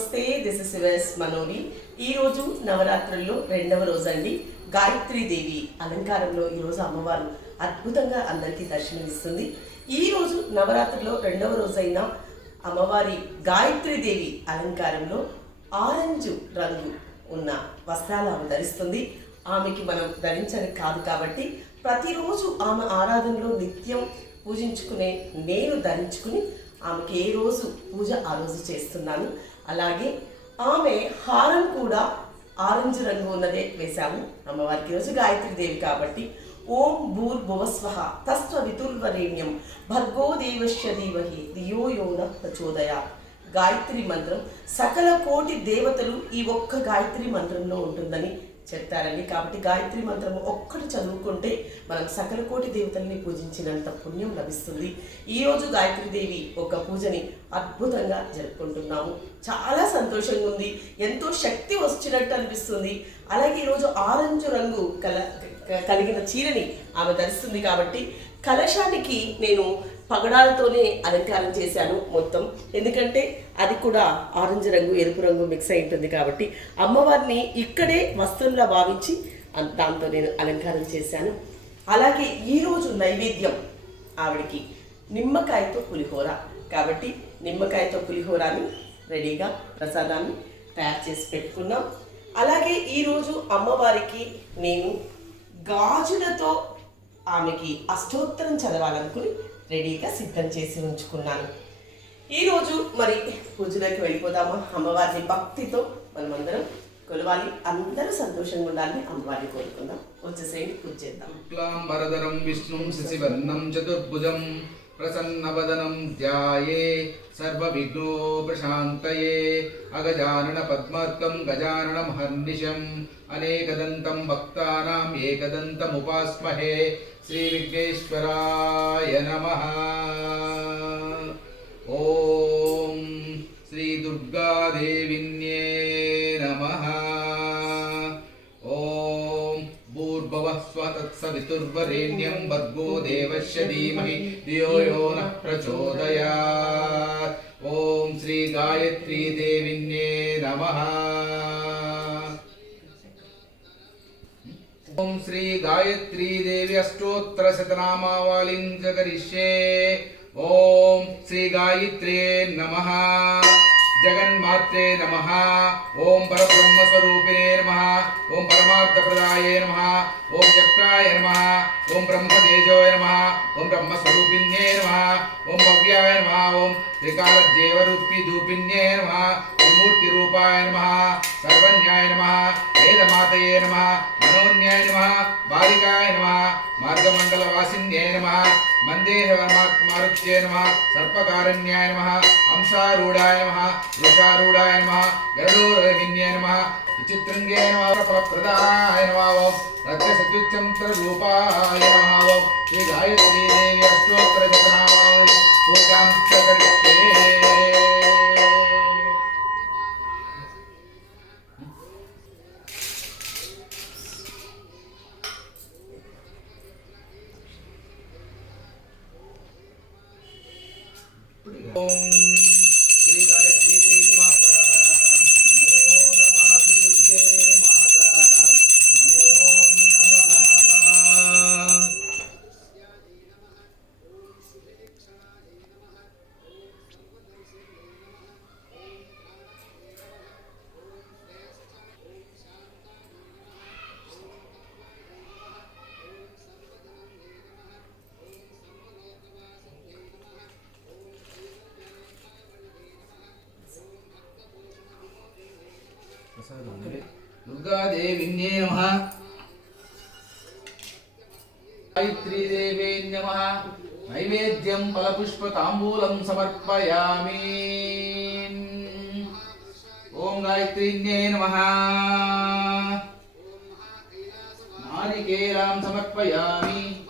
నమస్తే this is Shivas మనోని ఈ రోజు నవరాత్రుల్లో రెండవ రోజు అండి దేవి అలంకారంలో ఈ రోజు అమ్మవారు అద్భుతంగా అందరికీ దర్శనమిస్తుంది. ఈ రోజు నవరాత్రిలో రెండవ రోజైన అమ్మవారి గాయత్రి దేవి అలంకారంలో ఆరెంజ్ రంగు ఉన్న వస్త్రాలు ఆమె ధరిస్తుంది. ఆమెకి మనం ధరించని కాదు కాబట్టి ప్రతిరోజు ఆమె ఆరాధనలో నిత్యం పూజించుకునే నేను ధరించుకుని ఆమెకి ఏ రోజు పూజ ఆ రోజు చేస్తున్నాను. అలాగే ఆమె హారం కూడా ఆరెంజ్ రంగు ఉన్నదే వేశాము. అమ్మవారికి రోజు గాయత్రి దేవి కాబట్టి ఓం భూర్ భువస్వహ తస్వ వితుర్వరేణ్యం భర్గో దేవశ్య ధీమహి ధియో యోన ప్రచోదయ. గాయత్రి మంత్రం సకల కోటి దేవతలు ఈ ఒక్క గాయత్రి మంత్రంలో ఉంటుందని చెప్తారండి కాబట్టి గాయత్రి మంత్రం ఒక్కటి చదువుకుంటే మనం సకల కోటి దేవతల్ని పూజించినంత పుణ్యం లభిస్తుంది. ఈ రోజు గాయత్రి దేవి ఒక పూజని అద్భుతంగా జరుపుకుంటున్నాము. చాలా సంతోషంగా ఉంది. ఎంతో శక్తి వచ్చినట్టు అనిపిస్తుంది. అలాగే ఈరోజు ఆరెంజ్ రంగు కల క- కలిగిన చీరని ఆమె ధరిస్తుంది కాబట్టి కలశానికి నేను పగడాలతోనే అలంకారం చేశాను మొత్తం. ఎందుకంటే అది కూడా ఆరెంజ్ రంగు ఎరుపు రంగు మిక్స్ అయి ఉంటుంది కాబట్టి అమ్మవారిని ఇక్కడే వస్త్రంలా భావించి దాంతో నేను అలంకారం చేశాను. అలాగే ఈరోజు నైవేద్యం ఆవిడికి. నిమ్మకాయతో పులిహోర. కాబట్టి నిమ్మకాయతో పులిహోరాని రెడీగా ప్రసాదాన్ని తయారు చేసి పెట్టుకున్నాం. అలాగే ఈరోజు అమ్మవారికి నేను గాజులతో ఆమెకి అష్టోత్తరం చదవాలనుకుని రెడీగా సిద్ధం చేసి ఉంచుకున్నాను. ఈరోజు మరి పూజలోకి వెళ్ళిపోదామా? అమ్మవారిని భక్తితో మనమందరం కొలవాలి. అందరూ సంతోషంగా ఉండాలని అమ్మవారిని కోరుకుందాం. వచ్చేసేయండి పూజ చేద్దాం. శుక్లాంబరధరం విష్ణుం శశివర్ణం చతుర్భుజం प्रसन्नवदनं ध्याये सर्वविघ्नोपशान्तये अगजाननपद्मार्कं गजाननं हर्निशम् अनेकदन्तं भक्तानाम् एकदन्तमुपास्महे। श्रीविघ्नेश्वराय नमः। ॐ श्रीदुर्गादेविन् స్వ తత్సవితుర్వరేణ్యం భర్గో దేవస్య ధీమహి ధియో యో నః ప్రచోదయాత్ ఓం శ్రీ గాయత్రీ దేవిన్యే నమః ఓం శ్రీ గాయత్రీ దేవి అష్టోత్తర శతనామావళిం చ కరిష్యే ఓం శ్రీ గాయత్రే నమః జగన్మాత్రే నమః ఓం పరబ్రహ్మస్వరూపిణే నమః ఓం పరమార్థప్రదాయే నమః ఓం చక్రాయ నమః ఓం బ్రహ్మతేజోయ నమః ఓం బ్రహ్మస్వరూపిణ్యే నమః ఓం భవ్యాయ నమః ఓం త్రికాలదేవరూపి ధూపిణ్యే నమః త్రిమూర్తిరూపాయ నమః సర్వజ్ఞాయ నమః వేదమాతయే నమః మనోన్యాయ నమః బాలికాయ నమః మార్గమండలవాసిన్యే నమః మందేహమారుత్యే నమః సర్పకారణ్యాయ నమః అంశారూఢాయ నమః వృషారూఢాయ నమః గరుడోరహిన్యే నమః విచిత్రంగే నమః ఫలప్రదాయ నమః దుర్గాదేవిన్యే నమ. గాయత్రీదేవే నమ. నైవేద్యం ఫలపుష్ప తాంబూలం సమర్పయామి. ఓం గాయత్రీన్యే నమ. నారికేలాం సమర్పయామి.